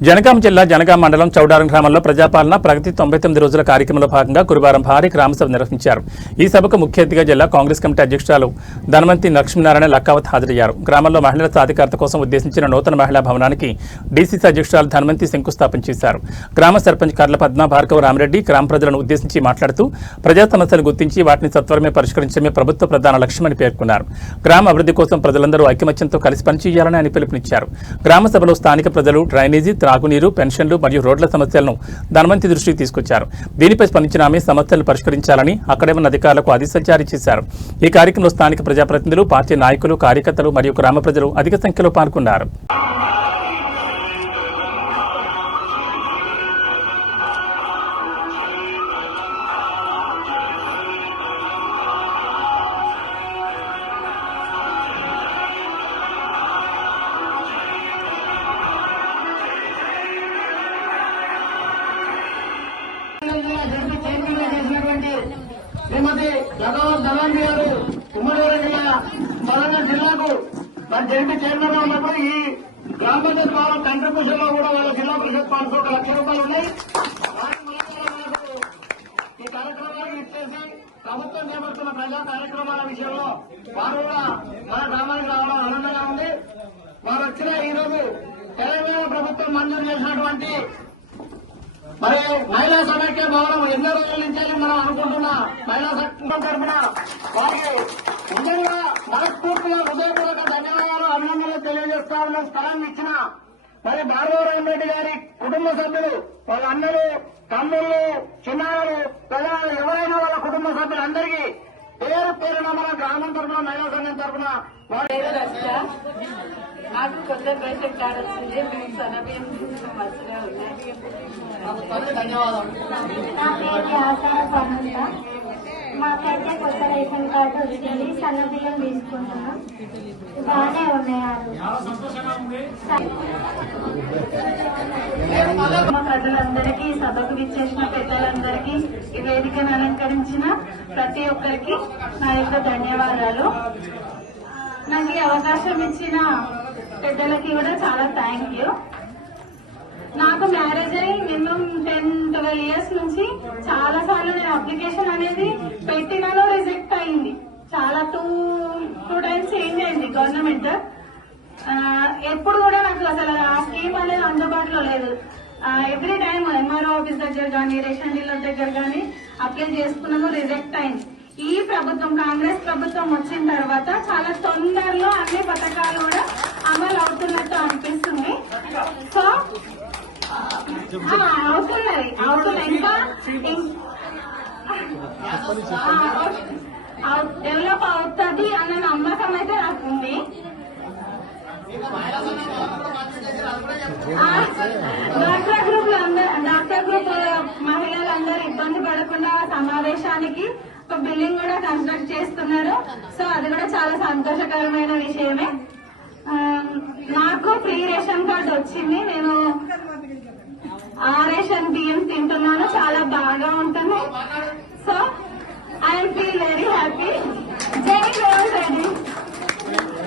జనగాం జిల్లా జనగాం మండలం చౌడారం గ్రామంలో ప్రజాపాలన ప్రగతి 99 రోజుల కార్యక్రమంలో భాగంగా గురువారం భారీ గ్రామసభ నిర్వహించారు. ఈ సభకు ముఖ్య అతిథిగా జిల్లా కాంగ్రెస్ కమిటీ అధ్యక్షురాలు ధనవంతి లక్ష్మీనారాయణ లక్కావత్ హాజరయ్యారు. గ్రామంలో మహిళల సాధికారత కోసం ఉద్దేశించిన నూతన మహిళా భవనానికి డీసీసీ అధ్యక్షురాలు ధనవంతి శంకుస్థాపన చేశారు. గ్రామ సర్పంచ్ కార్ల పద్మ భార్గవ రామిరెడ్డి గ్రామ ప్రజలను ఉద్దేశించి మాట్లాడుతూ ప్రజా సమస్యలు గుర్తించి వాటిని సత్వరమే పరిష్కరించడమే ప్రభుత్వ ప్రధాన లక్ష్యమని పేర్కొన్నారు. గ్రామ అభివృద్ధి కోసం ప్రజలందరూ ఐకమత్యంతో కలిసి పనిచేయాలని ఆయన పిలుపునిచ్చారు. గ్రామ సభలో స్థానిక ప్రజలు డ్రైనేజీ, త్రాగునీరు, పెన్షన్లు మరియు రోడ్ల సమస్యలను ధనవంతి దృష్టికి తీసుకొచ్చారు. దీనిపై స్పందించిన ఆమె సమస్యలను పరిష్కరించాలని అక్కడే ఉన్న అధికారులకు ఆదేశాలు జారీ చేశారు. ఈ కార్యక్రమంలో స్థానిక ప్రజాప్రతినిధులు, పార్టీ నాయకులు, కార్యకర్తలు మరియు గ్రామ ప్రజలు అధిక సంఖ్యలో పాల్గొన్నారు. శ్రీమతి ధనవంతి గారు ఉమ్మడి వరంగల్ జిల్లాకు మరి జడ్పీ చైర్మన్ గా ఉన్నప్పుడు ఈ గ్రామ పంచాయతీ ద్వారా కంట్రిబ్యూషన్ లో కూడా వాళ్ళ జిల్లా పరిషత్ ఫండ్స్ ₹1,00,000 ఉన్నాయి. ఈ కార్యక్రమాన్ని ఇచ్చేసి ప్రభుత్వం చేపడుతున్న ప్రజా కార్యక్రమాల విషయంలో వారు కూడా మన గ్రామానికి రావడం ఆనందంగా ఉంది. వారు వచ్చిన ఈ రోజు తెలంగాణ ప్రభుత్వం మంజూరు చేసినటువంటి మరి మహిళా సమైక్య భవనం ఎన్నో రోజుల నుంచి మనం అనుకుంటున్న మహిళా సంఘం తరఫున వారికి నిజంగా మనస్ఫూర్తిగా హృదయపూర్వక ధన్యవాదాలు, అభినందనలు తెలియజేస్తా ఉన్న స్థలం ఇచ్చిన మరి భార్గవ రామిరెడ్డి గారి కుటుంబ సభ్యులు, వాళ్ళ అన్నలు, తమ్ముళ్ళు, చిన్నారులు, పిల్లలు, ఎవరైనా వాళ్ళ కుటుంబ సభ్యులందరికీ పేరు పేరున మన గ్రామం తరఫున మహిళా సంఘం తరఫున నాకు కొత్త రేషన్ కార్డు వచ్చింది. మేము సన్నబియ్యం మంచిగా ఉన్నాయి. మాకైతే కొత్త రేషన్ కార్డు వచ్చింది. సన్నబియ్యం తీసుకుంటున్నాం. బాగానే ఉన్నాయి. మా ప్రజలందరికీ, సభకు విచ్చేసిన పెద్దలందరికీ, ఈ వేదికను అలంకరించిన ప్రతి ఒక్కరికి నా యొక్క ధన్యవాదాలు. నాకు ఈ అవకాశం ఇచ్చిన పెద్దలకి కూడా చాలా థ్యాంక్ యూ. నాకు మ్యారేజ్ అయ్యి మినిమం 10-12 ఇయర్స్ నుంచి చాలా సార్లు నేను అప్లికేషన్ అనేది పెట్టినాను, రిజెక్ట్ అయింది. చాలా టూ టైమ్స్ చేంజ్ అయింది గవర్నమెంట్. ఎప్పుడు కూడా నాకు అసలు ఆ స్కీమ్ అనేది అందుబాటులో లేదు. ఎవ్రీ టైమ్ ఎంఆర్ఓ ఆఫీస్ దగ్గర కానీ, రేషన్ డీలర్ దగ్గర కానీ అప్లై చేసుకున్నాను, రిజెక్ట్ అయింది. ఈ ప్రభుత్వం, కాంగ్రెస్ ప్రభుత్వం వచ్చిన తర్వాత చాలా తొందరలో అన్ని పథకాలు కూడా అమలు అవుతున్నట్టు అనిపిస్తుంది. సో అవుతున్నాయి ఇంకా డెవలప్ అవుతుంది అన్న నమ్మకం అయితే నాకు ఉంది. డాక్టర్ గ్రూప్ మహిళలందరూ ఇబ్బంది పడకుండా సమావేశానికి ఒక బిల్డింగ్ కూడా కన్స్ట్రక్ట్ చేస్తున్నారు. సో అది కూడా చాలా సంతోషకరమైన విషయమే. నాకు ఫ్రీ రేషన్ కార్డు వచ్చింది. నేను ఆ రేషన్ బియ్యం తింటున్నాను, చాలా బాగా ఉంటుంది. So I feel very happy. జై రేవంత్ రెడ్డి.